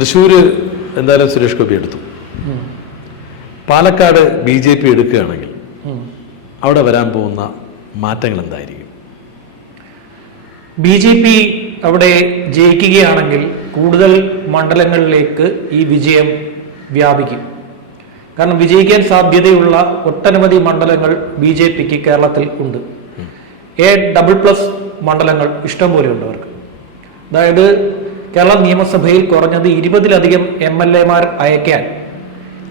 തൃശ്ശൂര് എന്തായാലും സുരേഷ് ഗോപി എടുത്തു. Palakkad B J P എടുക്കുകയാണെങ്കിൽ അവിടെ വരാൻ പോകുന്ന മാറ്റങ്ങൾ എന്തായിരിക്കും? ബി ജെ പി അവിടെ ജയിക്കുകയാണെങ്കിൽ കൂടുതൽ മണ്ഡലങ്ങളിലേക്ക് ഈ വിജയം വ്യാപിക്കും. കാരണം വിജയിക്കാൻ സാധ്യതയുള്ള ഒട്ടനവധി മണ്ഡലങ്ങൾ ബി ജെ പിക്ക് കേരളത്തിൽ ഉണ്ട്. എ ഡബിൾ പ്ലസ് മണ്ഡലങ്ങൾ ഇഷ്ടംപോലെ ഉണ്ട് അവർക്ക്. അതായത് കേരള നിയമസഭയിൽ കുറഞ്ഞത് ഇരുപതിലധികം എം എൽ എമാർ അയക്കാൻ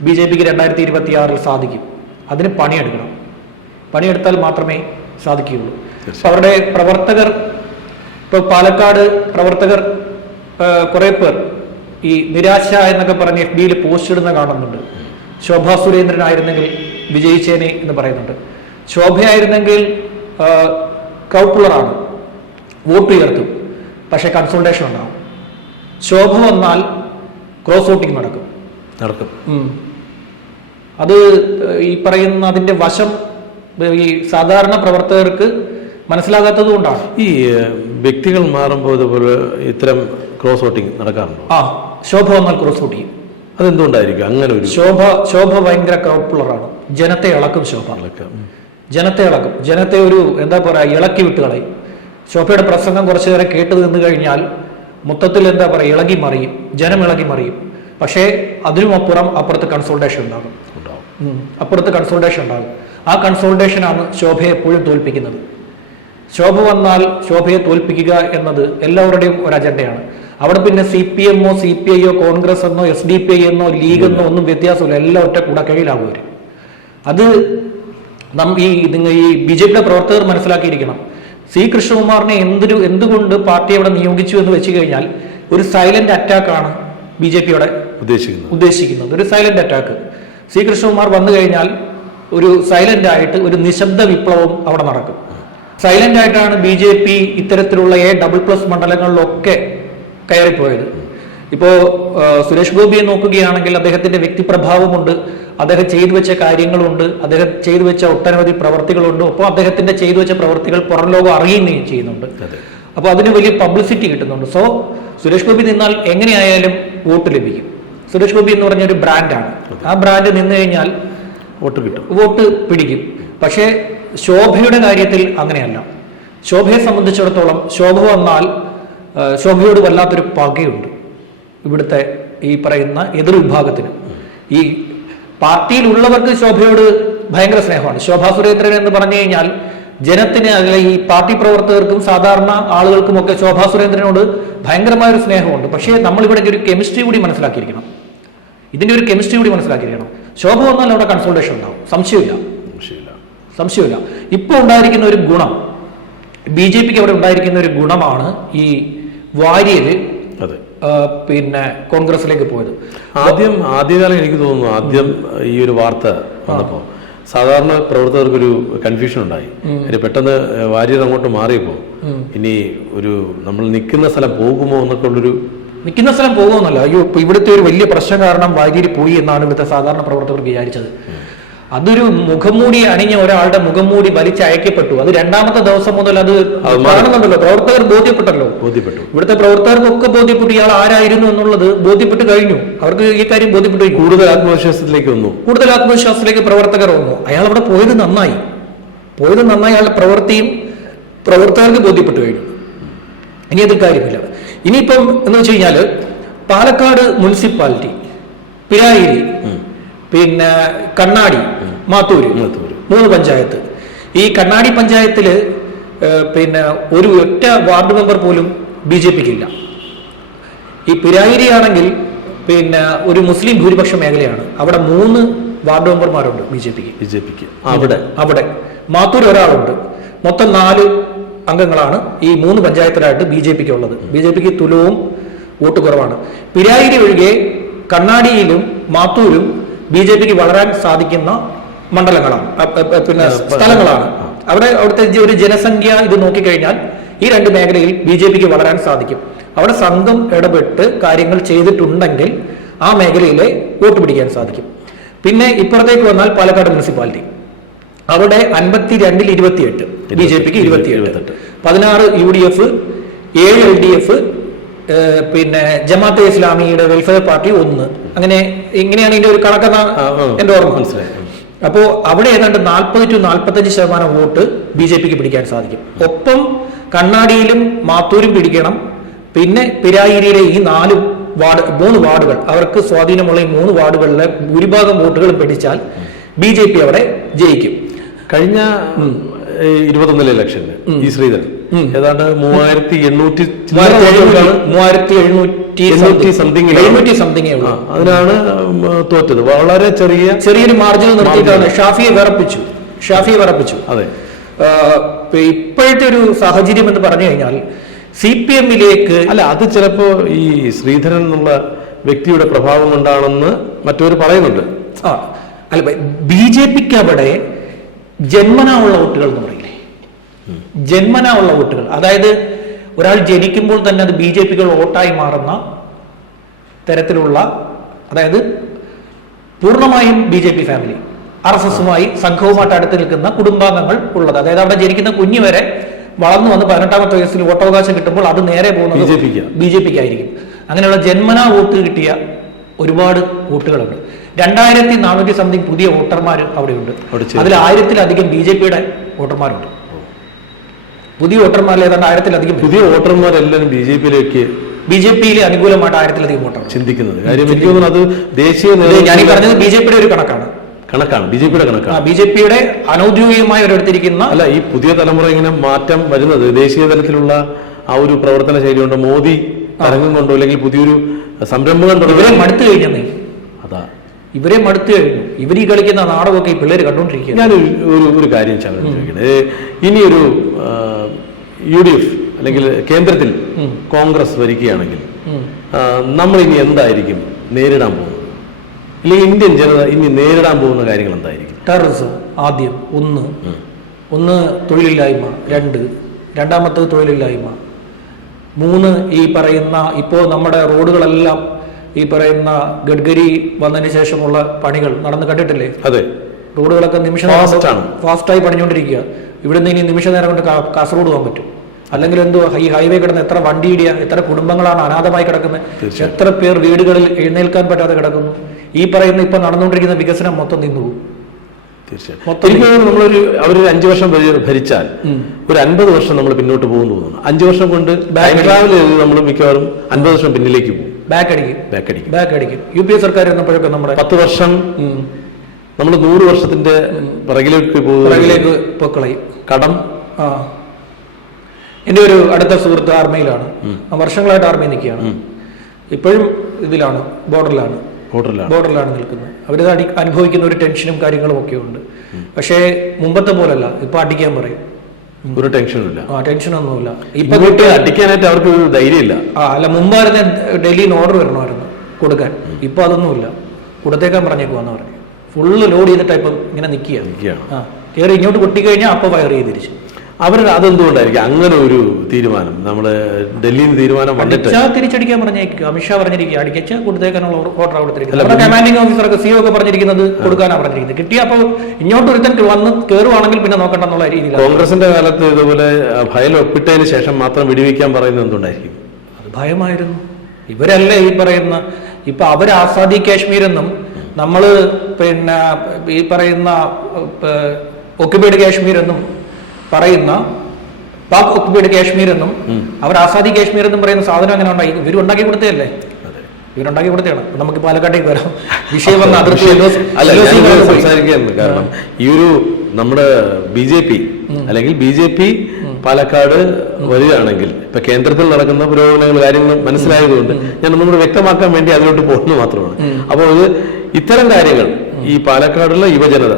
ബി ജെ പിക്ക് രണ്ടായിരത്തി ഇരുപത്തി ആറിൽ സാധിക്കും. അതിന് പണിയെടുക്കണം. പണിയെടുത്താൽ മാത്രമേ സാധിക്കുകയുള്ളൂ. അവരുടെ പ്രവർത്തകർ ഇപ്പൊ പാലക്കാട് പ്രവർത്തകർ കുറെ പേർ ഈ നിരാശ എന്നൊക്കെ പറഞ്ഞ് എഫ് ബിയിൽ പോസ്റ്റ് ഇടുന്ന കാണുന്നുണ്ട്. ശോഭ സുരേന്ദ്രൻ ആയിരുന്നെങ്കിൽ വിജയിച്ചേനെ എന്ന് പറയുന്നുണ്ട്. ശോഭയായിരുന്നെങ്കിൽ കൗപ്പുള്ളറാണ് വോട്ട് ഉയർത്തും. പക്ഷേ കൺസൾട്ടേഷൻ ഉണ്ടാവും. ശോഭ വന്നാൽ ക്രോസ് ഔട്ടിങ് നടക്കും. നടക്കും. അത് ഈ പറയുന്ന അതിന്റെ വശം ഈ സാധാരണ പ്രവർത്തകർക്ക് മനസ്സിലാകാത്തത് കൊണ്ടാണ്. ഈ വ്യക്തികൾ മാറുമ്പോൾ ഇതുപോലെ ഇത്തരം ക്രോസ് ഔട്ടിങ് നടക്കാറുണ്ടോ? ആ ശോഭ വന്നാൽ ക്രോസ് ഔട്ട് ചെയ്യും. അതെന്തുകൊണ്ടായിരിക്കും? അങ്ങനെ ഒരു ശോഭ ശോഭ ഭയങ്കര ക്രൗഡ് ജനത്തെ ഇളക്കും ശോഭ. ഇളക്കും. ജനത്തെ ഇളക്കും. ജനത്തെ ഒരു എന്താ പറയാ ഇളക്കി വിട്ട് കളയും. ശോഭയുടെ പ്രസംഗം കുറച്ചു നേരം കേട്ടു നിന്ന് കഴിഞ്ഞാൽ മൊത്തത്തിൽ എന്താ പറയുക ഇളകി മറിയും ജനം ഇളകി മറിയും. പക്ഷേ അതിനും അപ്പുറം അപ്പുറത്ത് കൺസോൾട്ടേഷൻ ഉണ്ടാകും. അപ്പുറത്ത് കൺസോൾട്ടേഷൻ ഉണ്ടാകും. ആ കൺസോൾട്ടേഷനാണ് ശോഭയെ എപ്പോഴും തോൽപ്പിക്കുന്നത്. ശോഭ വന്നാൽ ശോഭയെ തോൽപ്പിക്കുക എന്നത് എല്ലാവരുടെയും ഒരു അജണ്ടയാണ്. അവിടെ പിന്നെ സി പി എമ്മോ സി പി ഐയോ കോൺഗ്രസ് എന്നോ എസ് ഡി പി ഐ എന്നോ ലീഗ് എന്നോ ഒന്നും വ്യത്യാസമില്ല. എല്ലാം ഒറ്റ കുടക്കീഴിലാകും അവർ അത് നം ഈ നിങ്ങൾ ഈ ബി ജെ പിയുടെ പ്രവർത്തകർ മനസ്സിലാക്കിയിരിക്കണം. സി കൃഷ്ണകുമാറിനെ എന്തൊരു എന്തുകൊണ്ട് പാർട്ടി അവിടെ നിയോഗിച്ചു എന്ന് വെച്ച് കഴിഞ്ഞാൽ ഒരു സൈലന്റ് അറ്റാക്കാണ് ബി ജെ പിയുടെ ഉദ്ദേശിക്കുന്നത്. ഉദ്ദേശിക്കുന്നത്. ഒരു സൈലന്റ് അറ്റാക്ക് സി കൃഷ്ണകുമാർ വന്നു കഴിഞ്ഞാൽ ഒരു സൈലന്റ് ആയിട്ട് ഒരു നിശബ്ദ വിപ്ലവം അവിടെ നടക്കും. സൈലന്റ് ആയിട്ടാണ് ബി ജെ പി ഇത്തരത്തിലുള്ള എ ഡബിൾ പ്ലസ് മണ്ഡലങ്ങളിലൊക്കെ കയറിപ്പോയത്. ഇപ്പോ സുരേഷ് ഗോപിയെ നോക്കുകയാണെങ്കിൽ അദ്ദേഹത്തിന്റെ വ്യക്തിപ്രഭാവമുണ്ട്. അദ്ദേഹം ചെയ്തു വെച്ച കാര്യങ്ങളുണ്ട് അദ്ദേഹം ചെയ്തു വെച്ച ഒട്ടനവധി പ്രവർത്തികളുണ്ട്. അപ്പോൾ അദ്ദേഹത്തിന്റെ ചെയ്തു വെച്ച പ്രവർത്തികൾ പുറം ലോകം അറിയുകയും ചെയ്യുന്നുണ്ട്. അപ്പോൾ അതിന് വലിയ പബ്ലിസിറ്റി കിട്ടുന്നുണ്ട്. സോ സുരേഷ് ഗോപി നിന്നാൽ എങ്ങനെയായാലും വോട്ട് ലഭിക്കും. സുരേഷ് ഗോപി എന്ന് പറഞ്ഞ ഒരു ബ്രാൻഡാണ് ആ ബ്രാൻഡ് നിന്ന് കഴിഞ്ഞാൽ വോട്ട് കിട്ടും. വോട്ട് പിടിക്കും. പക്ഷേ ശോഭയുടെ കാര്യത്തിൽ അങ്ങനെയല്ല. ശോഭയെ സംബന്ധിച്ചിടത്തോളം ശോഭ വന്നാൽ ശോഭയോട് വല്ലാത്തൊരു പകയുണ്ട്. ഇവിടുത്തെ ഈ പറയുന്ന എതിർ വിഭാഗത്തിന്. ഈ പാർട്ടിയിലുള്ളവർക്ക് ശോഭയോട് ഭയങ്കര സ്നേഹമാണ്. ശോഭാ സുരേന്ദ്രൻ എന്ന് പറഞ്ഞു കഴിഞ്ഞാൽ ജനത്തിന് അല്ലെങ്കിൽ ഈ പാർട്ടി പ്രവർത്തകർക്കും സാധാരണ ആളുകൾക്കും ഒക്കെ ശോഭാ സുരേന്ദ്രനോട് ഭയങ്കരമായ ഒരു സ്നേഹമുണ്ട്. പക്ഷേ നമ്മളിവിടെ ഒരു കെമിസ്ട്രി കൂടി മനസ്സിലാക്കിയിരിക്കണം. ഇതിന്റെ ഒരു കെമിസ്ട്രി കൂടി മനസ്സിലാക്കിയിരിക്കണം. ശോഭ വന്നാൽ അവിടെ കൺസൾട്ടേഷൻ ഉണ്ടാവും. സംശയമില്ല. സംശയമില്ല. ഇപ്പോൾ ഉണ്ടായിരിക്കുന്ന ഒരു ഗുണം ബി ജെ പിക്ക് അവിടെ ഉണ്ടായിരിക്കുന്ന ഒരു ഗുണമാണ് ഈ വാര്യര് പിന്നെ കോൺഗ്രസിലേക്ക് പോയത്. ആദ്യം ആദ്യകാലം എനിക്ക് തോന്നുന്നു ആദ്യം ഈ ഒരു വാർത്ത വന്നപ്പോൾ സാധാരണ പ്രവർത്തകർക്കൊരു കൺഫ്യൂഷൻ ഉണ്ടായി. പെട്ടെന്ന് വാര്യർ അങ്ങോട്ട് മാറിയപ്പോൾ ഇനി ഒരു നമ്മൾ നിൽക്കുന്ന സ്ഥലം പോകുമോ എന്നൊക്കെ ഉള്ളൊരു നിൽക്കുന്ന സ്ഥലം പോകുമെന്നല്ല. അയ്യോ ഇപ്പൊ ഇവിടുത്തെ ഒരു വലിയ പ്രശ്നം കാരണം വാര്യരി പോയി എന്നാണ് ഇവിടുത്തെ സാധാരണ പ്രവർത്തകർ വിചാരിച്ചത്. അതൊരു മുഖംമൂടി അണിഞ്ഞ ഒരാളുടെ മുഖംമൂടി വലിച്ചയക്കപ്പെട്ടു അത് രണ്ടാമത്തെ ദിവസം മുതൽ അത്. കാണുന്നുണ്ടല്ലോ. പ്രവർത്തകർ ബോധ്യപ്പെട്ടല്ലോ. ബോധ്യപ്പെട്ടു. ഇവിടുത്തെ പ്രവർത്തകർക്കൊക്കെ ബോധ്യപ്പെട്ടു. ഇയാൾ ആരായിരുന്നു എന്നുള്ളത് ബോധ്യപ്പെട്ട് കഴിഞ്ഞു. അവർക്ക് ഈ കാര്യം ബോധ്യപ്പെട്ടു കൂടുതൽ ആത്മവിശ്വാസത്തിലേക്ക് വന്നു. കൂടുതൽ ആത്മവിശ്വാസത്തിലേക്ക് പ്രവർത്തകർ വന്നു. അയാൾ അവിടെ പോയത് നന്നായി. പോയത് നന്നായി. അയാളുടെ പ്രവൃത്തിയും പ്രവർത്തകർക്ക് ബോധ്യപ്പെട്ടു കഴിഞ്ഞു. ഇനി അത് കാര്യമില്ല. ഇനിയിപ്പം എന്ന് വെച്ച് കഴിഞ്ഞാൽ പാലക്കാട് മുനിസിപ്പാലിറ്റി പിരായിരി പിന്നെ കണ്ണാടി മാത്തൂര്. മൂന്ന് പഞ്ചായത്ത്. ഈ കണ്ണാടി പഞ്ചായത്തിൽ പിന്നെ ഒരു ഒറ്റ വാർഡ് മെമ്പർ പോലും ബി ജെ പിക്ക് ഇല്ല ഈ പിരായിരി ആണെങ്കിൽ പിന്നെ ഒരു മുസ്ലിം ഭൂരിപക്ഷ മേഖലയാണ്. അവിടെ മൂന്ന് വാർഡ് മെമ്പർമാരുണ്ട് ബി ജെ പിക്ക്. ബി ജെ പിക്ക്. അവിടെ? അവിടെ. മാത്തൂർ ഒരാളുണ്ട്. മൊത്തം നാല് അംഗങ്ങളാണ് ഈ മൂന്ന് പഞ്ചായത്തിലായിട്ട് ബി ജെ പിക്ക് ഉള്ളത് ബി ജെ പിക്ക് തുലവും വോട്ട് കുറവാണ്. പിരായിരി ഒഴികെ കണ്ണാടിയിലും മാത്തൂരും ബി ജെ പിക്ക് വളരാൻ സാധിക്കുന്ന മണ്ഡലങ്ങളാണ്. പിന്നെ സ്ഥലങ്ങളാണ്. അവിടെ അവിടുത്തെ ഒരു ജനസംഖ്യ ഇത് നോക്കിക്കഴിഞ്ഞാൽ ഈ രണ്ട് മേഖലയിൽ ബി ജെ പിക്ക് വളരാൻ സാധിക്കും. അവിടെ സംഘം ഇടപെട്ട് കാര്യങ്ങൾ ചെയ്തിട്ടുണ്ടെങ്കിൽ ആ മേഖലയിലെ വോട്ട് പിടിക്കാൻ സാധിക്കും. പിന്നെ ഇപ്പുറത്തേക്ക് വന്നാൽ പാലക്കാട് മുനിസിപ്പാലിറ്റി. അവിടെ അൻപത്തി രണ്ടിൽ ഇരുപത്തിയെട്ട് ബി ജെ പിക്ക് ഇരുപത്തിയെട്ട്. പതിനാറ് യു ഡി എഫ് ഏഴ് എൽ ഡി എഫ് പിന്നെ ജമാഅത്തെ ഇസ്ലാമിയുടെ വെൽഫെയർ പാർട്ടി ഒന്ന്. അങ്ങനെ ഇങ്ങനെയാണ് ഇതിന്റെ ഒരു കണക്കെന്ന എന്റെ ഓർമ്മ. മനസ്സിലായി. അപ്പോ അവിടെ ഏതാണ്ട് നാൽപ്പത് ടു നാൽപ്പത്തഞ്ച് ശതമാനം വോട്ട് ബി ജെ പിക്ക് പിടിക്കാൻ സാധിക്കും. ഒപ്പം കണ്ണാടിയിലും മാത്തൂരും പിടിക്കണം. പിന്നെ പിരായിരിയിലെ ഈ നാല് വാർഡ് മൂന്ന് വാർഡുകൾ അവർക്ക് സ്വാധീനമുള്ള ഈ മൂന്ന് വാർഡുകളിലെ ഭൂരിഭാഗം വോട്ടുകളും പിടിച്ചാൽ ബി ജെ പി അവിടെ ജയിക്കും. കഴിഞ്ഞ ഇരുപത്തൊന്നിലെ ഇലക്ഷനിൽ ഈ ശ്രീധരൻ. ഏതാണ്ട് മൂവായിരത്തി എണ്ണൂറ്റി ചില്ലറ മൂവായിരത്തി എഴുന്നൂറ്റി സംതിങ്. എഴുന്നൂറ്റി സംതിങ്ങേ അതിനാണ് തോറ്റത്. വളരെ ചെറിയ ചെറിയൊരു മാർജിൻ നിർത്തിയിട്ടാണ്. ഷാഫിയെ വിറപ്പിച്ചു. ഷാഫിയെ വിറപ്പിച്ചു. അതെ. ഇപ്പോഴത്തെ ഒരു സാഹചര്യം എന്ന് പറഞ്ഞു കഴിഞ്ഞാൽ സി പി എമ്മിലേക്ക് അല്ല അത് ചിലപ്പോ ഈ ശ്രീധരൻ എന്നുള്ള വ്യക്തിയുടെ പ്രഭാവം കൊണ്ടാണെന്ന് മറ്റൊരു പറയുന്നുണ്ട്. ആ അല്ല ബി ജെ പിക്ക് അവിടെ ജന്മനാ ഉള്ള വോട്ടുകൾ എന്ന് പറയില്ലേ. ജന്മനാ ഉള്ള വോട്ടുകൾ. അതായത് ഒരാൾ ജനിക്കുമ്പോൾ തന്നെ അത് ബി ജെ പിക്ക് വോട്ടായി മാറുന്ന തരത്തിലുള്ള അതായത് പൂർണമായും B J P family R S എസുമായി സംഘവുമായിട്ട് അടുത്ത് നിൽക്കുന്ന കുടുംബാംഗങ്ങൾ ഉള്ളത്. അതായത് അവിടെ ജനിക്കുന്ന കുഞ്ഞു വരെ വളർന്നു വന്ന് പതിനെട്ടാമത്തെ വയസ്സിൽ വോട്ടവകാശം കിട്ടുമ്പോൾ അത് നേരെ പോകുന്നത്. ബി ജെ പിക്ക്. ആയിരിക്കും അങ്ങനെയുള്ള ജന്മനാ വോട്ട് കിട്ടിയ ഒരുപാട് വോട്ടുകളുണ്ട്. രണ്ടായിരത്തി നാനൂറ്റി സംതിങ് പുതിയ വോട്ടർമാർ അവിടെയുണ്ട്. അതിൽ ആയിരത്തിലധികം ബി ജെ പിയുടെ വോട്ടർമാരുണ്ട്. പുതിയ വോട്ടർമാരിൽ ഏതാണ്ട് ആയിരത്തിലധികം പുതിയ വോട്ടർമാരെല്ലാവരും ബി ജെ പിയിലേക്ക് ബി ജെ പിയിലെ അനുകൂലമായിട്ട് ആയിരത്തിലധികം വോട്ടർ ചിന്തിക്കുന്നത്. കാര്യം എനിക്ക് തോന്നുന്നു അത് ദേശീയ ഞാൻ ഈ പറഞ്ഞത് ബി ജെ പിയുടെ ഒരു കണക്കാണ്. കണക്കാണ്. ബി ജെ പിയുടെ കണക്കാണ്. ബി ജെ പിയുടെ അനൗദ്യോഗികമായി അവരെടുത്തിരിക്കുന്ന അല്ല ഈ പുതിയ തലമുറ ഇങ്ങനെ മാറ്റം വരുന്നത് ദേശീയ തലത്തിലുള്ള ആ ഒരു പ്രവർത്തന ശൈലി കൊണ്ട് മോദി തരംഗം കൊണ്ടോ അല്ലെങ്കിൽ പുതിയൊരു സംരംഭം ഇവരെ മടുത്തു കഴിഞ്ഞെന്നേ അതാ. ഇവരെ മടുത്തു കഴിഞ്ഞു. ഇവർ ഈ കളിക്കുന്ന നാടകമൊക്കെ ഈ പിള്ളേർ കണ്ടുകൊണ്ടിരിക്കുകയാണ് ഞാൻ ഒരു ഒരു കാര്യം ചാനൽ ചോദിക്കണേ ഇനി ഒരു യു ഡി എഫ് അല്ലെങ്കിൽ കേന്ദ്രത്തിൽ കോൺഗ്രസ് ഭരിക്കുകയാണെങ്കിൽ നമ്മൾ ഇനി എന്തായിരിക്കും നേരിടാൻ പോകുന്നത്? അല്ലെങ്കിൽ ഇന്ത്യൻ ജനത ഇനി നേരിടാൻ പോകുന്ന കാര്യങ്ങൾ എന്തായിരിക്കും? ടെററിസം ആദ്യം ഒന്ന്. ഒന്ന് തൊഴിലില്ലായ്മ. രണ്ട് രണ്ടാമത്തത് തൊഴിലില്ലായ്മ. മൂന്ന് ഈ പറയുന്ന ഇപ്പോൾ നമ്മുടെ റോഡുകളെല്ലാം ഈ പറയുന്ന ഗഡ്കരി വന്നതിന് ശേഷമുള്ള പണികൾ നടന്ന് കണ്ടിട്ടില്ലേ? അതെ. റോഡുകളൊക്കെ നിമിഷം ഫാസ്റ്റ് ആണ്. ഫാസ്റ്റായി പണിഞ്ഞുകൊണ്ടിരിക്കുക. ഇവിടെ നിന്ന് ഇനി നിമിഷ നേരം കൊണ്ട് കാസർഗോഡ് പോകാൻ പറ്റും. അല്ലെങ്കിൽ എന്തോ ഈ ഹൈവേ കിടന്ന് എത്ര വണ്ടി ഇടിയ എത്ര കുടുംബങ്ങളാണ് അനാഥമായി കിടക്കുന്നത് എത്ര പേർ വീടുകളിൽ എഴുന്നേൽക്കാൻ പറ്റാതെ കിടക്കുന്നു. ഈ പറയുന്ന ഇപ്പൊ നടന്നുകൊണ്ടിരിക്കുന്ന വികസനം മൊത്തം നിന്നു തീർച്ചയായും. നമ്മളൊരു അവരൊരു അഞ്ചു വർഷം ഭരി- ഭരിച്ചാൽ ഒരു അൻപത് വർഷം നമ്മൾ പിന്നോട്ട് പോകുന്നു തോന്നുന്നു. അഞ്ചു വർഷം കൊണ്ട് ബാക്ക് ട്രാവൽ ചെയ്ത് നമ്മൾ മിക്കവാറും അൻപത് വർഷം പിന്നിലേക്ക് പോകും. ബാക്ക് അടിക്കും. ബാക്ക് അടിക്കും. ബാക്ക് അടിക്കും. യു പി എ സർക്കാർ എന്നപ്പോഴൊക്കെ നമ്മുടെ പത്ത് വർഷം നമ്മൾ നൂറ് വർഷത്തിന്റെ പിറകിലേക്ക് പിറകിലേക്ക് പൊക്കളയും. കടം. ആ. എന്റെ ഒരു അടുത്ത സുഹൃത്ത് ആർമിയിലാണ്. വർഷങ്ങളായിട്ട് ആർമി നിൽക്കുകയാണ്. ഇപ്പോഴും ഇതിലാണ് ബോർഡറിലാണ്. ബോർഡറിലാണ്. നിൽക്കുന്നത്. അവരിത് അടി അനുഭവിക്കുന്ന ഒരു ടെൻഷനും കാര്യങ്ങളും ഒക്കെ ഉണ്ട്. പക്ഷേ മുമ്പത്തെ പോലല്ല. ഇപ്പൊ അടിക്കാൻ പറയും. ഒരു ടെൻഷനും ഇല്ല ആ ടെൻഷനൊന്നുമില്ല. ഇപ്പൊ അടിക്കാനായിട്ട് അവർക്ക് ഒരു ധൈര്യമില്ല. ആ അല്ല മുമ്പായിരുന്നു ഡൽഹിയിൽ നിന്ന് ഓർഡർ വരണമായിരുന്നു കൊടുക്കാൻ. ഇപ്പൊ അതൊന്നുമില്ല. കൊടുത്തേക്കാൻ പറഞ്ഞേക്കുവാന്ന് പറഞ്ഞു. ഫുള്ള് ലോഡ് ചെയ്തിട്ട് ഇപ്പം ഇങ്ങനെ നിൽക്കുക നിൽക്കുകയാണ് കയറി ഇങ്ങോട്ട് കൊട്ടിക്കഴിഞ്ഞാൽ അപ്പൊ ഫയർ ചെയ്ത് തിരിച്ചു അവർ അതെന്തുകൊണ്ടായിരിക്കും? അങ്ങനെ ഒരു തീരുമാനം. നമ്മൾ ഡൽഹിയിൽ തീരുമാനം വന്നിട്ട് തിരിച്ചടിക്കാൻ പറഞ്ഞേക്കും അമിത്ഷാ പറഞ്ഞിരിക്കുക. അടിക്കച്ച കൊടുത്തേക്കാനുള്ള ഓർഡർ കൊടുത്തിരിക്കുന്നത് കമാൻഡിംഗ് ഓഫീസറൊക്കെ സിഒ ഒക്കെ പറഞ്ഞിരിക്കുന്നത് കൊടുക്കാനാണ് പറഞ്ഞിരിക്കുന്നത്. കിട്ടിയപ്പോൾ ഇങ്ങോട്ട് ഒരുത്തൻ വന്ന് കയറുവാണെങ്കിൽ പിന്നെ നോക്കണ്ടെന്നുള്ള രീതിയിലാണ്. കോൺഗ്രസിന്റെ കാലത്ത് ഇതുപോലെ ഭയം ഫയൽ ഒപ്പിട്ടതിന് ശേഷം മാത്രം വിടിവിക്കാൻ പറയുന്നത് എന്തുകൊണ്ടായിരിക്കും? അത് ഭയമായിരുന്നു. ഇവരല്ലേ ഈ പറയുന്ന ഇപ്പൊ അവർ ആസാദി കാശ്മീർ നമ്മൾ പിന്നെ ഈ പറയുന്ന ഒക്കുപേഡ് കാശ്മീർ എന്നും പറയുന്ന പാക് ഒക്കുപേഡ് കാശ്മീർ എന്നും അവർ ആസാദി കാശ്മീർ എന്നും പറയുന്ന സാധനം അങ്ങനെ ഉണ്ടായി. ഇവർ ഉണ്ടാക്കി കൊടുത്തതല്ലേ? ഇവരുണ്ടാക്കി കൊടുത്തതാണ്. നമുക്ക് പാലക്കാട്ടേക്ക് വരാം. വിഷയം വന്ന അതിർത്തി സംസാരിക്കുന്നു കാരണം ഈ ഒരു നമ്മുടെ ബി ജെ പി അല്ലെങ്കിൽ ബി ജെ പി പാലക്കാട് വരികയാണെങ്കിൽ ഇപ്പൊ കേന്ദ്രത്തിൽ നടക്കുന്ന പുരോഗമനങ്ങൾ കാര്യങ്ങൾ മനസ്സിലായതുകൊണ്ട് ഞാൻ ഒന്നും കൂടി വ്യക്തമാക്കാൻ വേണ്ടി അതിലോട്ട് പോകുന്നത് മാത്രമാണ്. അപ്പോൾ ഇത് ഇത്തരം കാര്യങ്ങൾ ഈ പാലക്കാടുള്ള യുവജനത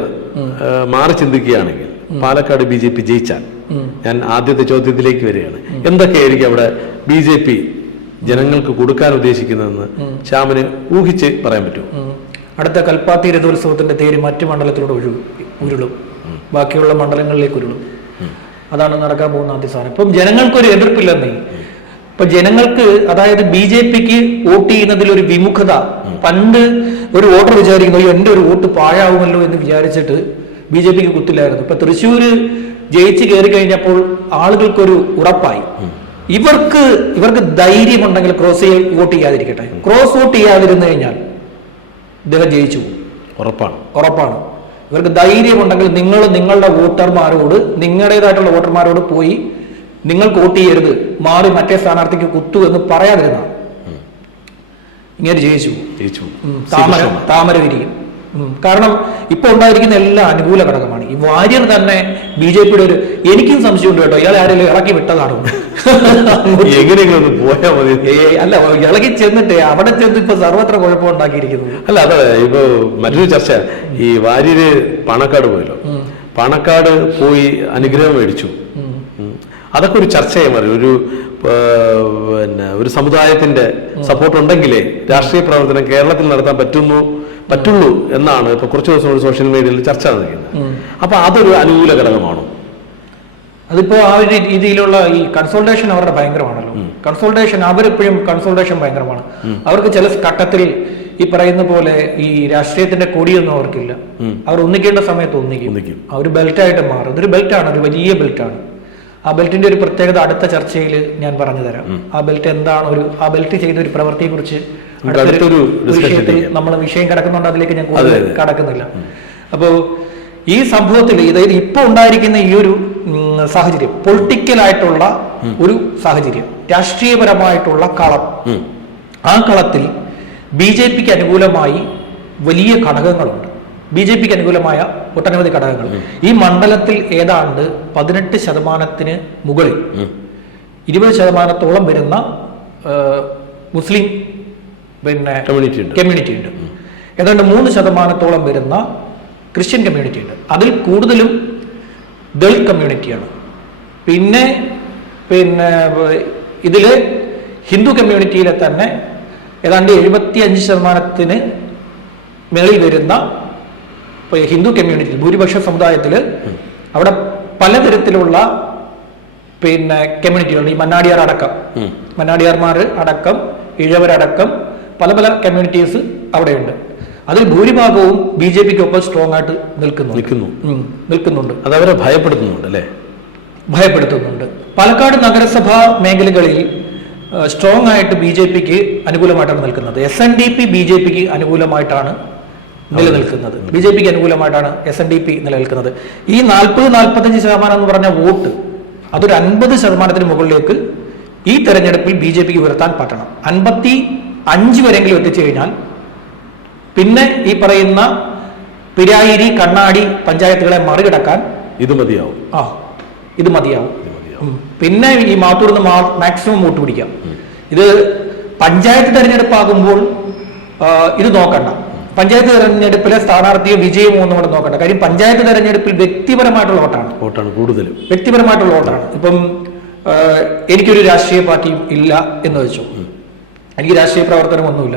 മാറി ചിന്തിക്കുകയാണെങ്കിൽ പാലക്കാട് ബി ജെ പി ജയിച്ചാൽ ഞാൻ ആദ്യത്തെ ചോദ്യത്തിലേക്ക് വരികയാണ്. എന്തൊക്കെയായിരിക്കും അവിടെ ബി ജെ പി ജനങ്ങൾക്ക് കൊടുക്കാൻ ഉദ്ദേശിക്കുന്നതെന്ന് ശ്യാമിന് ഊഹിച്ച് പറയാൻ പറ്റും അടുത്ത കൽപ്പാത്തി രഥോത്സവത്തിന്റെ തേര് മറ്റു മണ്ഡലത്തിലൂടെ ഒഴുകും ഉരുളും. ബാക്കിയുള്ള മണ്ഡലങ്ങളിലേക്ക് ഉരുളും. അതാണ് നടക്കാൻ പോകുന്ന ആദ്യ സാധനം. ഇപ്പം ജനങ്ങൾക്കൊരു എതിർപ്പില്ലെന്നേ. ഇപ്പൊ ജനങ്ങൾക്ക് അതായത് ബി ജെ പിക്ക് വോട്ട് ചെയ്യുന്നതിൽ ഒരു വിമുഖത പണ്ട് ഒരു വോട്ടർ വിചാരിക്കുന്നു "അയ്യോ, എന്റെ ഒരു വോട്ട് പാഴാവുമല്ലോ എന്ന് വിചാരിച്ചിട്ട് ബി ജെ പിക്ക് കുത്തില്ലായിരുന്നു. ഇപ്പൊ തൃശ്ശൂര് ജയിച്ചു കയറി കഴിഞ്ഞപ്പോൾ ആളുകൾക്കൊരു ഉറപ്പായി. ഇവർക്ക് ഇവർക്ക് ധൈര്യമുണ്ടെങ്കിൽ ക്രോസ് ചെയ്യാൻ വോട്ട് ചെയ്യാതിരിക്കട്ടെ. ക്രോസ് വോട്ട് ചെയ്യാതിരുന്നു കഴിഞ്ഞാൽ ഇദ്ദേഹം ജയിച്ചു ഉറപ്പാണ്. ഉറപ്പാണ്. ഇവർക്ക് ധൈര്യമുണ്ടെങ്കിൽ നിങ്ങൾ നിങ്ങളുടെ വോട്ടർമാരോട് നിങ്ങളുടേതായിട്ടുള്ള വോട്ടർമാരോട് പോയി നിങ്ങൾക്ക് വോട്ട് ചെയ്യരുത്. മാറി മറ്റേ സ്ഥാനാർത്ഥിക്ക് കുത്തു എന്ന് പറയാതിരുന്ന. ഇങ്ങനെ ജയിച്ചു. ജയിച്ചു. താമര താമര വിരിയും കാരണം ഇപ്പൊ ഉണ്ടായിരിക്കുന്ന എല്ലാ അനുകൂല ഘടകമാണ്. ഈ വാര്യർ തന്നെ ബി ജെ പിയുടെ ഒരു എനിക്കും സംശയമുണ്ട് കേട്ടോ. ഇയാൾ ആരെങ്കിലും ഇറക്കി വിട്ടതാണോ? എങ്ങനെയെങ്കിലും ഒന്ന് പോയാൽ മതി. അല്ല ഇളകി ചെന്നിട്ട് അവിടെ ചെന്ന് ഇപ്പൊ സർവത്ര കുഴപ്പം ഉണ്ടാക്കിയിരിക്കുന്നത്. അല്ല അതെ ഇപ്പൊ മറ്റൊരു ചർച്ച. ഈ വാര്യര് പണക്കാട് പോയല്ലോ. പണക്കാട് പോയി അനുഗ്രഹം മേടിച്ചു. അതൊക്കെ ഒരു ചർച്ചയായി മാറി. ഒരു പിന്നെ ഒരു സമുദായത്തിന്റെ സപ്പോർട്ട് ഉണ്ടെങ്കിലേ രാഷ്ട്രീയ പ്രവർത്തനം കേരളത്തിൽ നടത്താൻ പറ്റുന്നു പറ്റുള്ളൂ എന്നാണ് ഇപ്പൊ കുറച്ച് ദിവസം കൊണ്ട് സോഷ്യൽ മീഡിയയിൽ ചർച്ച നടക്കുന്നത് അപ്പൊ അതൊരു അനുകൂല ഘടകമാണോ? അതിപ്പോ ആ ഒരു രീതിയിലുള്ള ഈ കൺസൾട്ടേഷൻ അവരുടെ ഭയങ്കരമാണല്ലോ. കൺസൾട്ടേഷൻ അവരെപ്പോഴും കൺസൾട്ടേഷൻ ഭയങ്കരമാണ്. അവർക്ക് ചില ഘട്ടത്തിൽ ഈ പറയുന്ന പോലെ ഈ രാഷ്ട്രീയത്തിന്റെ കൊടിയൊന്നും അവർക്കില്ല. അവർ ഒന്നിക്കേണ്ട സമയത്ത് ഒന്നിക്കും. അവർ ബെൽറ്റായിട്ട് മാറും. ഇതൊരു ബെൽറ്റാണ് ഒരു വലിയ ബെൽറ്റാണ് ആ ബെൽറ്റിന്റെ ഒരു പ്രത്യേകത അടുത്ത ചർച്ചയിൽ ഞാൻ പറഞ്ഞു തരാം. ആ ബെൽറ്റ് എന്താണ് ഒരു ആ ബെൽറ്റ് ചെയ്ത ഒരു പ്രവൃത്തിയെ കുറിച്ച് നമുക്ക് അടുത്തൊരു വിഷയത്തിൽ നമ്മൾ വിഷയം കിടക്കുന്നുണ്ട് അതിലേക്ക് ഞാൻ കൂടുതൽ. കടക്കുന്നില്ല. അപ്പോ ഈ സംഭവത്തിൽ അതായത് ഇപ്പോൾ ഉണ്ടായിരിക്കുന്ന ഈ ഒരു സാഹചര്യം പൊളിറ്റിക്കൽ ആയിട്ടുള്ള ഒരു സാഹചര്യം രാഷ്ട്രീയപരമായിട്ടുള്ള കളം. ആ കളത്തിൽ ബി ജെ പിക്ക് അനുകൂലമായി വലിയ ഘടകങ്ങളുണ്ട്. ബി ജെ പിക്ക് അനുകൂലമായ ഒട്ടനവധി ഘടകങ്ങൾ. ഈ മണ്ഡലത്തിൽ ഏതാണ്ട് പതിനെട്ട് ശതമാനത്തിന് മുകളിൽ. ഇരുപത് ശതമാനത്തോളം വരുന്ന മുസ്ലിം പിന്നെ കമ്മ്യൂണിറ്റി ഉണ്ട്. കമ്മ്യൂണിറ്റി ഉണ്ട്. ഏതാണ്ട് മൂന്ന് ശതമാനത്തോളം വരുന്ന ക്രിസ്ത്യൻ കമ്മ്യൂണിറ്റി ഉണ്ട്. അതിൽ കൂടുതലും ദളിത് കമ്മ്യൂണിറ്റിയാണ്. പിന്നെ പിന്നെ ഇതിൽ ഹിന്ദു കമ്മ്യൂണിറ്റിയിലെ തന്നെ ഏതാണ്ട് എഴുപത്തി അഞ്ച് ശതമാനത്തിന് മേളിൽ വരുന്ന ഇപ്പൊ ഹിന്ദു കമ്മ്യൂണിറ്റി ഭൂരിപക്ഷ സമുദായത്തിൽ അവിടെ പലതരത്തിലുള്ള പിന്നെ കമ്മ്യൂണിറ്റികൾ ഈ മന്നാടിയാർ അടക്കം. മന്നാടിയാർമാർ അടക്കം ഇഴവരടക്കം പല പല കമ്മ്യൂണിറ്റീസ് അവിടെയുണ്ട്. അതിൽ ഭൂരിഭാഗവും ബി ജെ പിക്ക് ഒപ്പം സ്ട്രോങ് ആയിട്ട് നിൽക്കുന്നു. നിൽക്കുന്നു. നിൽക്കുന്നുണ്ട്. അത് അവരെ ഭയപ്പെടുത്തുന്നുണ്ട് അല്ലേ? ഭയപ്പെടുത്തുന്നുണ്ട്. പാലക്കാട് നഗരസഭാ മേഖലകളിൽ സ്ട്രോങ് ആയിട്ട് ബി ജെ പിക്ക് അനുകൂലമായിട്ടാണ് നിൽക്കുന്നത്. S N D P B J പിക്ക് അനുകൂലമായിട്ടാണ് നിലനിൽക്കുന്നത്. ബി ജെ പിക്ക് അനുകൂലമായിട്ടാണ് എസ് എൻ ഡി പി നിലനിൽക്കുന്നത്. ഈ നാൽപ്പത് നാൽപ്പത്തഞ്ച് ശതമാനം എന്ന് പറഞ്ഞ വോട്ട് അതൊരു അൻപത് ശതമാനത്തിന് മുകളിലേക്ക് ഈ തെരഞ്ഞെടുപ്പിൽ ബി ജെ പിക്ക് ഉയർത്താൻ പറ്റണം. അൻപത്തി അഞ്ച് വരെങ്കിലും എത്തിച്ചു കഴിഞ്ഞാൽ പിന്നെ ഈ പറയുന്ന പിരായിരി കണ്ണാടി പഞ്ചായത്തുകളെ മറികടക്കാൻ ഇത് മതിയാവും. ആ ഇത് മതിയാവും. പിന്നെ ഈ മാത്തൂർ നിന്ന് മാക്സിമം വോട്ട് പിടിക്കാം. ഇത് പഞ്ചായത്ത് തെരഞ്ഞെടുപ്പാകുമ്പോൾ ഇത് നോക്കണ്ട. പഞ്ചായത്ത് തെരഞ്ഞെടുപ്പിലെ സ്ഥാനാർത്ഥിയെ വിജയമോ ഒന്നും കൂടെ നോക്കണ്ട കാര്യം പഞ്ചായത്ത് തെരഞ്ഞെടുപ്പിൽ വ്യക്തിപരമായിട്ടുള്ള വോട്ടാണ്. വോട്ടാണ് കൂടുതലും. വ്യക്തിപരമായിട്ടുള്ള വോട്ടാണ്. ഇപ്പം എനിക്കൊരു രാഷ്ട്രീയ പാർട്ടിയും ഇല്ല എന്ന് വെച്ചു. എനിക്ക് രാഷ്ട്രീയ പ്രവർത്തനമൊന്നുമില്ല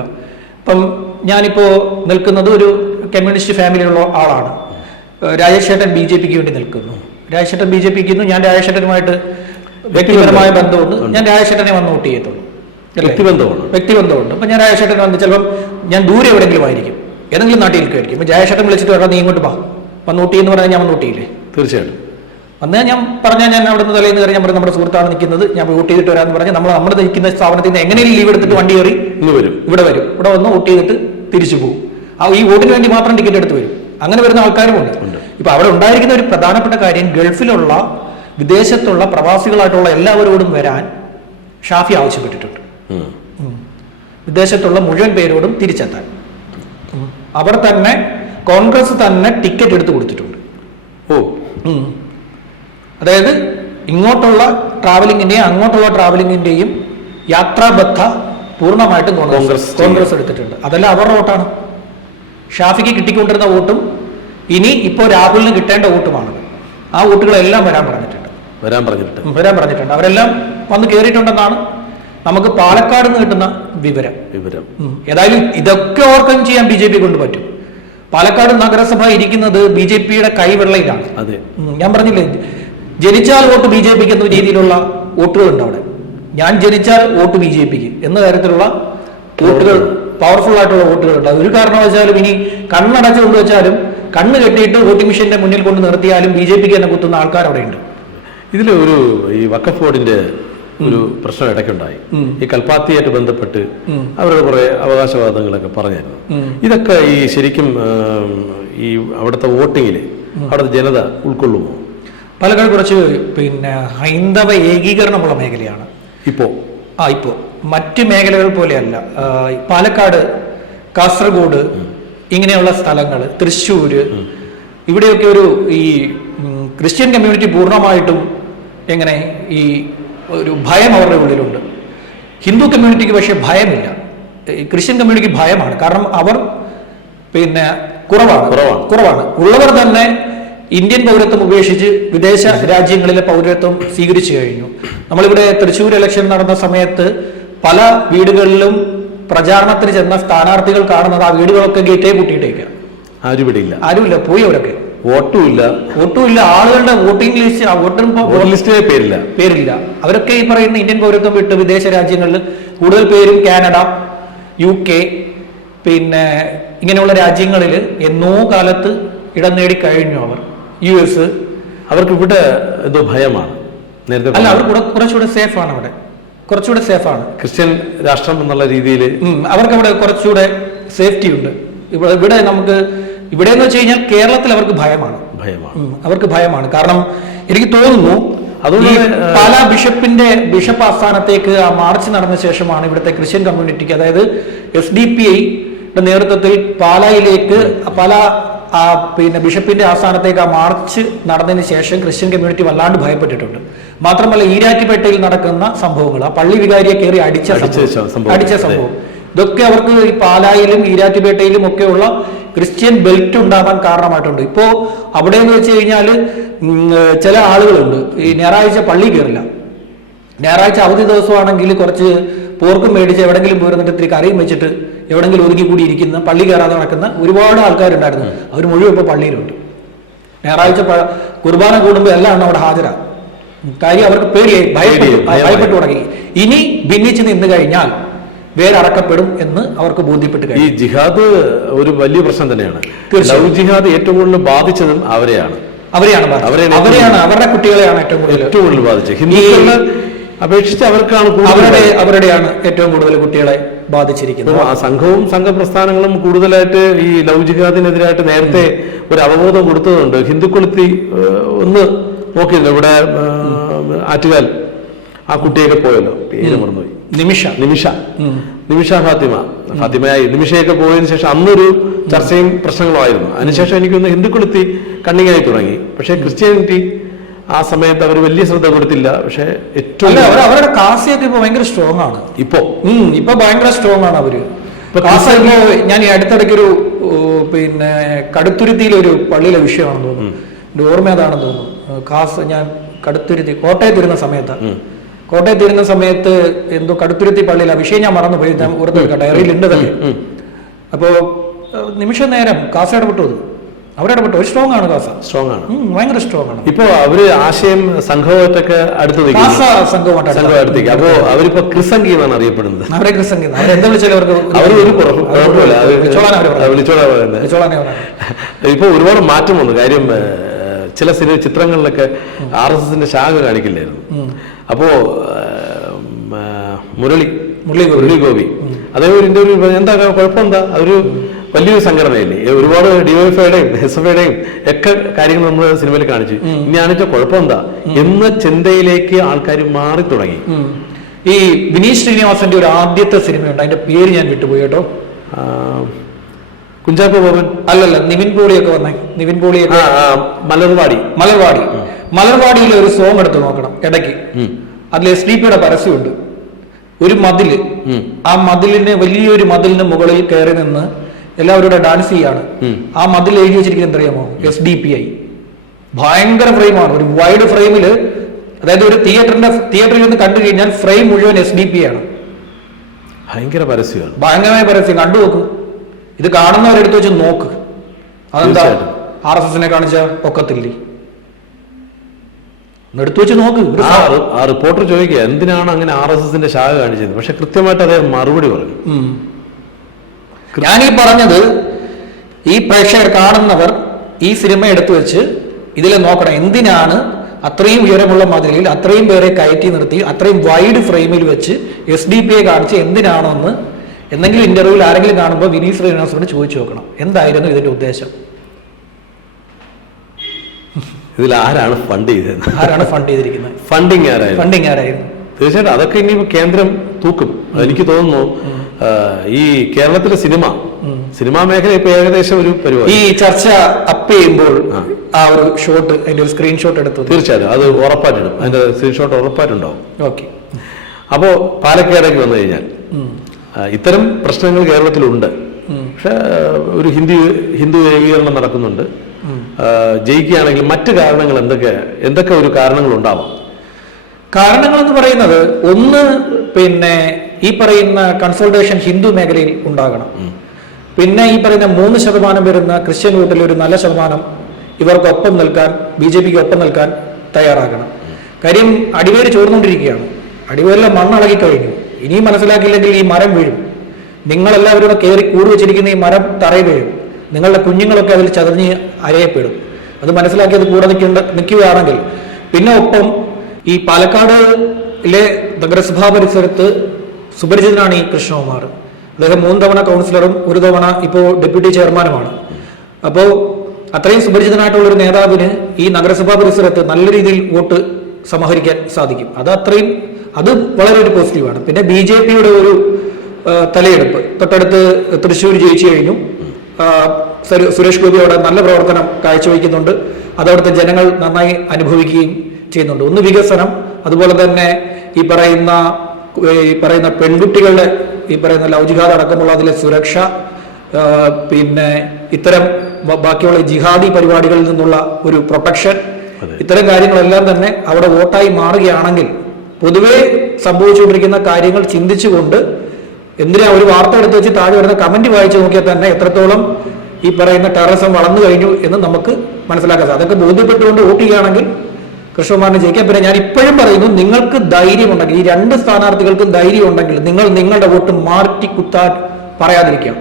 ഇപ്പം ഞാനിപ്പോ നിൽക്കുന്നത് ഒരു കമ്മ്യൂണിസ്റ്റ് ഫാമിലിയിലുള്ള ആളാണ്. രാജേഷേട്ടൻ രാജേഷ് ബി ജെ പിക്ക് വേണ്ടി നിൽക്കുന്നു. രാജേഷേട്ടൻ ബി ജെ പിക്ക് ഞാൻ രാജേഷേട്ടനുമായിട്ട് വ്യക്തിപരമായ ബന്ധമുണ്ട്. ഞാൻ രാജേഷേട്ടനെ വന്ന് വോട്ട് ചെയ്യത്തുള്ളൂ. വ്യക്തിബന്ധമുണ്ട്. വ്യക്തിബന്ധമുണ്ട്. അപ്പൊ ഞാൻ രാജേഷേട്ടൻ വന്ന് ചിലപ്പം ഞാൻ ദൂരെ എവിടെയെങ്കിലും ആയിരിക്കും. ഏതെങ്കിലും നാട്ടിൽ നിൽക്കുമായിരിക്കും ഇപ്പം ജയശേട്ടൻ വിളിച്ചിട്ട് പറഞ്ഞാൽ നീ ഇങ്ങോട്ട് വാ. വന്നൂട്ടി എന്ന് പറഞ്ഞാൽ ഞാൻ വന്നൂട്ടിയില്ലേ തീർച്ചയായിട്ടും. അന്ന് ഞാൻ പറഞ്ഞാൽ ഞാൻ അവിടെ നിന്ന് തലേന്ന് കയറി ഞാൻ പറഞ്ഞു നമ്മുടെ സുഹൃത്താണ് നിൽക്കുന്നത്. ഞാൻ ഊട്ടി ചെയ്തിട്ട് വരാമെന്ന് പറഞ്ഞ് നമ്മൾ നമ്മുടെ നിൽക്കുന്ന സ്ഥാപനത്തിൽ നിന്ന് എങ്ങനെയും ലീവ് എടുത്തിട്ട് വണ്ടി കയറി ഇന്ന് വരും. ഇവിടെ വരും. ഇവിടെ വന്ന് വോട്ട് ചെയ്തിട്ട് തിരിച്ചു പോകും. ആ ഈ വോട്ടിന് വേണ്ടി മാത്രം ടിക്കറ്റ് എടുത്ത് വരും. അങ്ങനെ വരുന്ന ആൾക്കാരും ഉണ്ട്. ഇപ്പൊ അവിടെ ഉണ്ടായിരിക്കുന്ന ഒരു പ്രധാനപ്പെട്ട കാര്യം ഗൾഫിലുള്ള വിദേശത്തുള്ള പ്രവാസികളായിട്ടുള്ള എല്ലാവരോടും വരാൻ ഷാഫി ആവശ്യപ്പെട്ടിട്ടുണ്ട്. വിദേശത്തുള്ള മുഴുവൻ പേരോടും തിരിച്ചെത്താൻ. അവർ തന്നെ കോൺഗ്രസ് തന്നെ ടിക്കറ്റ് എടുത്ത് കൊടുത്തിട്ടുണ്ട്. ഓ. അതായത് ഇങ്ങോട്ടുള്ള ട്രാവലിങ്ങിന്റെയും അങ്ങോട്ടുള്ള ട്രാവലിങ്ങിന്റെയും യാത്രാബദ്ധ പൂർണമായിട്ടും കോൺഗ്രസ് കോൺഗ്രസ് എടുത്തിട്ടുണ്ട്. അതെല്ലാം അവരുടെ വോട്ടാണ്. ഷാഫിക്ക് കിട്ടിക്കൊണ്ടിരുന്ന വോട്ടും ഇനി ഇപ്പോൾ രാഹുലിന് കിട്ടേണ്ട വോട്ടുമാണ്. ആ വോട്ടുകളെല്ലാം വരാൻ പറഞ്ഞിട്ടുണ്ട്. വരാൻ പറഞ്ഞിട്ടുണ്ട്. വരാൻ പറഞ്ഞിട്ടുണ്ട്. അവരെല്ലാം വന്ന് കയറിയിട്ടുണ്ടെന്നാണ് നമുക്ക് പാലക്കാട് നിന്ന് കിട്ടുന്ന വിവരം. വിവരം. ഏതായാലും ഇതൊക്കെ ഓവർകം ചെയ്യാൻ ബി ജെ പി കൊണ്ട് പറ്റും. പാലക്കാട് നഗരസഭ ഇരിക്കുന്നത് ബി ജെ പിയുടെ കൈവെള്ളയിലാണ് അതെ. ഞാൻ പറഞ്ഞില്ലേ ജനിച്ചാൽ വോട്ട് ബി ജെ പിക്ക് എന്ന രീതിയിലുള്ള വോട്ടുകളുണ്ട് അവിടെ. ഞാൻ ജനിച്ചാൽ വോട്ട് ബി ജെ പിക്ക് എന്ന തരത്തിലുള്ള വോട്ടുകൾ പവർഫുൾ ആയിട്ടുള്ള വോട്ടുകളുണ്ട്. ഉണ്ട് ഒരു കാരണവശാലും ഇനി കണ്ണടച്ച് കൊണ്ടുവച്ചാലും കണ്ണ് കെട്ടിയിട്ട് വോട്ടിംഗ് മെഷീന്റെ മുന്നിൽ കൊണ്ട് നിർത്തിയാലും ബി ജെ പിക്ക് തന്നെ കുത്തുന്ന ആൾക്കാർ അവിടെ ഉണ്ട് ഇതിൽ ഒരു ഈ വക്കഫ് ബോർഡിന്റെ ഒരു പ്രശ്നം ഇടയ്ക്കുണ്ടായി. ഈ കൽപ്പാത്തിയായിട്ട് ബന്ധപ്പെട്ട് അവരുടെ കുറെ അവകാശവാദങ്ങളൊക്കെ പറഞ്ഞായിരുന്നു. ഇതൊക്കെ ഈ ശരിക്കും ഈ അവിടുത്തെ വോട്ടിങ്ങിൽ അവിടുത്തെ ജനത ഉൾക്കൊള്ളുമോ? പാലക്കാട് കുറച്ച് പിന്നെ ഹൈന്ദവ ഏകീകരണമുള്ള മേഖലയാണ്. ഇപ്പോ? ആ ഇപ്പോ. മറ്റ് മേഖലകൾ പോലെയല്ല. പാലക്കാട് കാസർഗോഡ് ഇങ്ങനെയുള്ള സ്ഥലങ്ങൾ തൃശ്ശൂര് ഇവിടെയൊക്കെ ഒരു ഈ ക്രിസ്ത്യൻ കമ്മ്യൂണിറ്റി പൂർണമായിട്ടും എങ്ങനെ ഈ ഒരു ഭയം അവരുടെ ഉള്ളിലുണ്ട്. ഹിന്ദു കമ്മ്യൂണിറ്റിക്ക് പക്ഷേ ഭയമില്ല. ക്രിസ്ത്യൻ കമ്മ്യൂണിറ്റിക്ക് ഭയമാണ്. കാരണം അവർ പിന്നെ കുറവാണ്. കുറവാണ്. കുറവാണ്. ഉള്ളവർ തന്നെ ഇന്ത്യൻ പൗരത്വം ഉപേക്ഷിച്ച് വിദേശ രാജ്യങ്ങളിലെ പൗരത്വം സ്വീകരിച്ചു കഴിഞ്ഞു. നമ്മളിവിടെ തൃശ്ശൂർ ഇലക്ഷൻ നടന്ന സമയത്ത് പല വീടുകളിലും പ്രചാരണത്തിന് ചെന്ന സ്ഥാനാർത്ഥികൾ കാണുന്നത് ആ വീടുകളൊക്കെ ഗേറ്റേ കൂട്ടിയിട്ടേക്കാം ആരും ഇവിടെ ഇല്ല. ആരുമില്ല പോയി അവരൊക്കെ. വോട്ടും ഇല്ല ഒട്ടുമില്ല ആളുകളുടെ വോട്ടിംഗ് ലിസ്റ്റ് വോട്ടർ ലിസ്റ്റിലെ പേരില്ല. പേരില്ല. അവരൊക്കെ ഈ പറയുന്ന ഇന്ത്യൻ പൗരത്വം വിട്ട് വിദേശ രാജ്യങ്ങളിൽ കൂടുതൽ പേരും കാനഡ യു കെ പിന്നെ ഇങ്ങനെയുള്ള രാജ്യങ്ങളിൽ എന്നോ കാലത്ത് ഇടം നേടി കഴിഞ്ഞു അവർ. U S. അവർക്ക് ഇവിടെ എന്തോ ഭയമാണ്. നേരത്തെ അല്ല അവർ കൂടെ കുറച്ചുകൂടെ സേഫ് ആണ് അവിടെ. കുറച്ചുകൂടെ സേഫ് ആണ് ക്രിസ്ത്യൻ രാഷ്ട്രം എന്നുള്ള രീതിയിൽ അവർക്ക് അവിടെ കുറച്ചുകൂടെ സേഫ്റ്റി ഉണ്ട് ഇവിടെ ഇവിടെ നമുക്ക് ഇവിടെ എന്ന് വെച്ച് കഴിഞ്ഞാൽ കേരളത്തിൽ അവർക്ക് ഭയമാണ്. ഭയമാണ്. അവർക്ക് ഭയമാണ്. കാരണം എനിക്ക് തോന്നുന്നു അതുകൊണ്ട് പല ബിഷപ്പിന്റെ ബിഷപ്പ് ആസ്ഥാനത്തേക്ക് ആ മാർച്ച് നടന്ന ശേഷമാണ് ഇവിടുത്തെ ക്രിസ്ത്യൻ കമ്മ്യൂണിറ്റിക്ക് അതായത് എസ് ഡി പി ഐയുടെ നേതൃത്വത്തിൽ പാലായിലേക്ക് പല ആ പിന്നെ ബിഷപ്പിന്റെ ആസ്ഥാനത്തേക്ക് ആ മാർച്ച് നടന്നതിന് ശേഷം ക്രിസ്ത്യൻ കമ്മ്യൂണിറ്റി വല്ലാണ്ട് ഭയപ്പെട്ടിട്ടുണ്ട്. മാത്രമല്ല ഈരാറ്റുപേട്ടയിൽ നടക്കുന്ന സംഭവങ്ങൾ ആ പള്ളി വികാരിയെ കയറി അടിച്ച അടിച്ച സംഭവം. ഇതൊക്കെ അവർക്ക് ഈ പാലായിലും ഈരാറ്റുപേട്ടയിലും ഒക്കെയുള്ള ക്രിസ്ത്യൻ ബെൽറ്റ് ഉണ്ടാവാൻ കാരണമായിട്ടുണ്ട്. ഇപ്പോ അവിടെ എന്ന് വെച്ച് കഴിഞ്ഞാൽ ചില ആളുകളുണ്ട്. ഈ ഞായറാഴ്ച പള്ളി കയറില്ല ഞായറാഴ്ച അവധി ദിവസമാണെങ്കിൽ കുറച്ച് പോർക്കും മേടിച്ച് എവിടെങ്കിലും പോയിരുന്നിട്ട് ഇത്തിരി കറിയും വെച്ചിട്ട് എവിടെങ്കിലും ഒതുക്കി കൂടി ഇരിക്കുന്ന പള്ളി കയറാതെ നടക്കുന്ന ഒരുപാട് ആൾക്കാരുണ്ടായിരുന്നു. അവർ മുഴുവൻ ഇപ്പോൾ പള്ളിയിലുണ്ട്. ഞായറാഴ്ച കുർബാന കൂടുമ്പോൾ എല്ലാം അവിടെ ഹാജരാ. കാര്യം അവർക്ക് പേടിയായി ഭയപ്പെട്ടു ഭയപ്പെട്ടു തുടങ്ങി. ഇനി ഭിന്നിച്ച് നിന്ന് കഴിഞ്ഞാൽ വേരറക്കപ്പെടും എന്ന് അവർക്ക് ബോധ്യപ്പെട്ട് ഈ ജിഹാദ് ഒരു വലിയ പ്രശ്നം തന്നെയാണ്. ലവ് ജിഹാദ് ഏറ്റവും കൂടുതൽ ബാധിച്ചതും അവരെയാണ്. അവരെയാണ്. അവരെയാണ് അവരുടെ കുട്ടികളെയാണ് ഏറ്റവും കൂടുതൽ ഏറ്റവും കൂടുതൽ ബാധിച്ചത്. ഹിന്ദുക്കളെ അപേക്ഷിച്ച് അവർക്കാണ് അവരുടെ അവരുടെയാണ് ഏറ്റവും കൂടുതൽ കുട്ടികളെ ബാധിച്ചിരിക്കുന്നത്. ആ സംഘവും സംഘപ്രസ്ഥാനങ്ങളും കൂടുതലായിട്ട് ഈ ലവ് ജിഹാദിനെതിരായിട്ട് നേരത്തെ ഒരു അവബോധം കൊടുത്തതുണ്ട്. ഹിന്ദുക്കളെത്തി ഒന്ന് നോക്കിയിരുന്നു. ഇവിടെ ആറ്റുകാൽ ആ കുട്ടിയൊക്കെ പോയല്ലോ. പേര് മറന്നുപോയി. നിമിഷ. നിമിഷ. നിമിഷ ഫാത്തിമ. ഫാത്തിമയായി. നിമിഷയൊക്കെ പോയതിനു ശേഷം അന്നൊരു ചർച്ചയും പ്രശ്നങ്ങളുമായിരുന്നു. അതിനുശേഷം എനിക്കൊന്ന് ഹിന്ദുക്കളെത്തി കണ്ണിങ്ങായി തുടങ്ങി. പക്ഷേ ക്രിസ്ത്യാനിറ്റി ആ സമയത്ത് അവർ വലിയ ശ്രദ്ധ കൊടുത്തില്ല. പക്ഷെ ഏറ്റവും അവരുടെ കാസിയൊക്കെ ഇപ്പൊ ഭയങ്കര സ്ട്രോങ് ആണ്. ഇപ്പോ? ഉം, ഇപ്പൊ ഭയങ്കര സ്ട്രോങ് ആണ് അവർ. ഇപ്പൊ ഞാൻ ഈ അടുത്തിടയ്ക്ക് ഒരു പിന്നെ കടുത്തുരുത്തിയിലെ ഒരു പള്ളിയിലെ വിഷയമാണെന്ന് തോന്നുന്നു. എന്റെ ഓർമ്മ അതാണെന്ന് തോന്നുന്നു. കാസ് ഞാൻ കടുത്തുരുത്തി കോട്ടയത്ത് ഇരുന്ന സമയത്ത് കോട്ടയത്ത് ഇരുന്ന സമയത്ത് എന്തോ കടുത്തുരുത്തി പള്ളിയിൽ ആ വിഷയം ഞാൻ മറന്നുപോയി. ഞാൻ ഓർത്ത് ഡയറിയിൽ ഉണ്ട് തന്നെ. അപ്പോ നിമിഷ നേരം കാസ ഇടപെട്ടു അവരിടപെട്ടു ഒരു സ്ട്രോങ് ആണ് കാസ. സ്ട്രോങ് ആണ്. ഭയങ്കര സ്ട്രോങ് ആണ്. ഇപ്പോ അവർ ആശയം സംഘവുമായിട്ടൊക്കെ അടുത്ത് കാസ നിൽക്കുന്നു സംഘമായിട്ട് സംഘം അടുത്തേക്ക് അപ്പോ അവരിപ്പോ ക്രിസംഗി എന്നാണ് അറിയപ്പെടുന്നത്. അവരെ ക്രിസ്തംഗീത അവരെന്താ വിളിച്ചാലും അവർക്ക് അവർ ഒരു കുഴപ്പമില്ല. ഇപ്പൊ ഒരുപാട് മാറ്റം വന്നു. കാര്യം ചില ചില ചിത്രങ്ങളിലൊക്കെ ആർ എസ് എസിന്റെ ശാഖ കാണിക്കില്ലായിരുന്നു. അപ്പോ മുരളി. മുരളി മുരളി ഗോപി. അദ്ദേഹം ഒരു ഇന്റർവ്യൂ പറഞ്ഞു എന്താ കുഴപ്പം എന്താ അതൊരു വലിയൊരു സംഘടനയല്ലേ? ഒരുപാട് ഡിവൈഎഫ്ഐയുടെയും എസ് എഫ് ഐയുടെയും ഒക്കെ കാര്യങ്ങൾ നമ്മൾ സിനിമയിൽ കാണിച്ചു. ഇനി ആണിച്ച കുഴപ്പം എന്താ എന്ന ചിന്തയിലേക്ക് ആൾക്കാർ മാറി തുടങ്ങി. ഈ വിനീഷ് ശ്രീനിവാസന്റെ ഒരു ആദ്യത്തെ സിനിമയുണ്ട്. അതിന്റെ പേര് ഞാൻ വിട്ടുപോയി കേട്ടോ. കുഞ്ചാക്കോ ബോബൻ അല്ലല്ല നിവിൻ പോളിയൊക്കെ വന്നേ. നിവിൻ പോളിയൊക്കെ മലർവാടി. മലർവാടി. മലർവാടിയിലെ ഒരു സോങ് എടുത്ത് നോക്കണം ഇടയ്ക്ക്. അതിൽ എസ് ഡി പിയുടെ പരസ്യമുണ്ട്. ഒരു മതിൽ. ആ മതിലിന് വലിയൊരു മതിലിന് മുകളിൽ കയറി നിന്ന് എല്ലാവരുടെ ഡാൻസ് ചെയ്യാണ്. ആ മതിൽ എഴുതി വെച്ചിരിക്കുന്നത് എന്തറിയാമോ? എസ് ഡി പി ഐ ഭയങ്കര ഫ്രെയിമാണ് ഒരു വൈഡ് ഫ്രെയിമിൽ അതായത് ഒരു തിയേറ്ററിന്റെ തിയേറ്ററിൽ നിന്ന് കണ്ടു കഴിഞ്ഞാൽ ഫ്രെയിം മുഴുവൻ എസ് ഡി പി ആണ്. ഭയങ്കര പരസ്യമാണ്. ഭയങ്കരമായ പരസ്യം. കണ്ടു നോക്ക്. ഇത് കാണുന്നവരെടുത്ത് വെച്ച് നോക്ക്. അതെന്താ. ആർ എസ് എസിനെ കാണിച്ച ഒക്കത്തില്ലേ എടുത്തു വെച്ച് നോക്ക്. ആ റിപ്പോർട്ടർ ചോദിക്കുക എന്തിനാണ് അങ്ങനെ ആർ എസ് എസിന്റെ ശാഖ കാണിച്ചത്? പക്ഷെ കൃത്യമായിട്ട് അദ്ദേഹം മറുപടി പറഞ്ഞു. ഞാൻ ഞാനീ പറഞ്ഞത് ഈ പ്രേക്ഷകർ കാണുന്നവർ ഈ സിനിമ എടുത്തു വെച്ച് ഇതിൽ നോക്കണം. എന്തിനാണ് അത്രയും ഉയരമുള്ള മതിലിൽ അത്രയും പേരെ കയറ്റി നിർത്തി അത്രയും വൈഡ് ഫ്രെയിമിൽ വെച്ച് എസ് ഡി പി ഐ കാണിച്ച് എന്തിനാണെന്ന് എന്തെങ്കിലും ഇന്റർവ്യൂവിൽ ആരെങ്കിലും കാണുമ്പോൾ വിനീത് ശ്രീനിവാസനോട് ചോദിച്ചു നോക്കണം. എന്തായിരുന്നു ഇതിന്റെ ഉദ്ദേശം? ഇതിൽ ആരാണ് ഫണ്ട് ചെയ്തത്? ആരാണ് ഫണ്ട് ചെയ്തിരിക്കുന്നത്? ഫണ്ടിങ് ആരായിരുന്നു? ഫണ്ടിങ് ആരായിരുന്നു? തീർച്ചയായിട്ടും അതൊക്കെ ഇനി കേന്ദ്രം തൂക്കും. എനിക്ക് തോന്നുന്നു ഈ കേരളത്തിലെ സിനിമ സിനിമാ മേഖല ഇപ്പൊ ഏകദേശം ഒരു പരിപാടി. ഈ ചർച്ച അപ്പ് ചെയ്യുമ്പോൾ ആ. ഒരു ഷോട്ട് അതിന്റെ ഒരു സ്ക്രീൻഷോട്ട് എടുത്തു? തീർച്ചയായിട്ടും. അത് ഉറപ്പായിട്ടിടും അതിന്റെ സ്ക്രീൻഷോട്ട് ഉറപ്പായിട്ടുണ്ടാവും. ഓക്കെ അപ്പോ പാലക്കാടേക്ക് വന്നു കഴിഞ്ഞാൽ ഇത്തരം പ്രശ്നങ്ങൾ കേരളത്തിലുണ്ട്. പക്ഷെ ഒരു ഹിന്ദി ഹിന്ദു ഏകീകരണം നടക്കുന്നുണ്ട്. ജയിക്കുകയാണെങ്കിൽ മറ്റു കാരണങ്ങൾ എന്തൊക്കെ എന്തൊക്കെ ഒരു കാരണങ്ങൾ ഉണ്ടാവാം? കാരണങ്ങൾ എന്ന് പറയുന്നത് ഒന്ന് പിന്നെ ഈ പറയുന്ന കൺസൾട്ടേഷൻ ഹിന്ദു മേഖലയിൽ ഉണ്ടാകണം. പിന്നെ ഈ പറയുന്ന മൂന്ന് ശതമാനം വരുന്ന ക്രിസ്ത്യൻ വോട്ടിൽ ഒരു നല്ല ശതമാനം ഇവർക്കൊപ്പം നിൽക്കാൻ ബി ജെ പിക്ക് ഒപ്പം നിൽക്കാൻ തയ്യാറാകണം. കാര്യം അടിവേര് ചോർന്നുകൊണ്ടിരിക്കുകയാണ്. അടിവേരിലെ മണ്ണിളകി കഴിഞ്ഞു ഇനിയും മനസ്സിലാക്കിയില്ലെങ്കിൽ ഈ മരം വീഴും. നിങ്ങളെല്ലാവരും കയറി കൂടി വെച്ചിരിക്കുന്ന ഈ മരം തറയിൽ വീഴും. നിങ്ങളുടെ കുഞ്ഞുങ്ങളൊക്കെ അതിൽ ചതഞ്ഞ് അരയപ്പെടും. അത് മനസ്സിലാക്കിയത് കൂടെ നിൽക്കേണ്ട നിൽക്കുകയാണെങ്കിൽ പിന്നെ ഒപ്പം ഈ പാലക്കാടിലെ നഗരസഭാ പരിസരത്ത് സുപരിചിതനാണ് ഈ കൃഷ്ണകുമാർ. അദ്ദേഹം മൂന്ന് തവണ കൗൺസിലറും ഒരു തവണ ഇപ്പോൾ ഡെപ്യൂട്ടി ചെയർമാനുമാണ്. അപ്പോൾ അത്രയും സുപരിചിതനായിട്ടുള്ള ഒരു നേതാവിന് ഈ നഗരസഭാ പരിസരത്ത് നല്ല രീതിയിൽ വോട്ട് സമാഹരിക്കാൻ സാധിക്കും. അത് അത്രയും അത് വളരെ ഒരു പോസിറ്റീവാണ്. പിന്നെ ബി ജെ പിയുടെ ഒരു തലയെടുപ്പ്. തൊട്ടടുത്ത് തൃശ്ശൂർ ജയിച്ചു കഴിഞ്ഞു. സുരേഷ് ഗോപി അവിടെ നല്ല പ്രവർത്തനം കാഴ്ചവെക്കുന്നുണ്ട്. അതവിടുത്തെ ജനങ്ങൾ നന്നായി അനുഭവിക്കുകയും ചെയ്യുന്നുണ്ട്. ഒന്ന് വികസനം അതുപോലെ തന്നെ ഈ പറയുന്ന ഈ പറയുന്ന പെൺകുട്ടികളുടെ ഈ പറയുന്ന ലൗജിഹാദ് അടക്കമുള്ള അതിലെ സുരക്ഷ പിന്നെ ഇത്തരം ബാക്കിയുള്ള ജിഹാദി പരിപാടികളിൽ നിന്നുള്ള ഒരു പ്രൊട്ടക്ഷൻ ഇത്തരം കാര്യങ്ങളെല്ലാം തന്നെ അവിടെ വോട്ടായി മാറുകയാണെങ്കിൽ പൊതുവെ സംഭവിച്ചുകൊണ്ടിരിക്കുന്ന കാര്യങ്ങൾ ചിന്തിച്ചുകൊണ്ട് എന്തിനാ ഒരു വാർത്ത എടുത്ത് വെച്ച് താഴെ വരുന്ന കമന്റ് വായിച്ചു നോക്കിയാൽ തന്നെ എത്രത്തോളം ഈ പറയുന്ന ടെററിസം വളർന്നു കഴിഞ്ഞു എന്ന് നമുക്ക് മനസ്സിലാക്കാൻ സാധിക്കും അതൊക്കെ ബോധ്യപ്പെട്ടുകൊണ്ട് വോട്ട് ചെയ്യുകയാണെങ്കിൽ കൃഷ്ണകുമാറിനെ ജയിക്കാൻ പിന്നെ ഞാൻ ഇപ്പോഴും പറയുന്നു നിങ്ങൾക്ക് ധൈര്യമുണ്ടെങ്കിൽ ഈ രണ്ട് സ്ഥാനാർത്ഥികൾക്കും ധൈര്യം ഉണ്ടെങ്കിൽ നിങ്ങൾ നിങ്ങളുടെ വോട്ട് മാറ്റി കുത്താൻ പറയാതിരിക്കുക.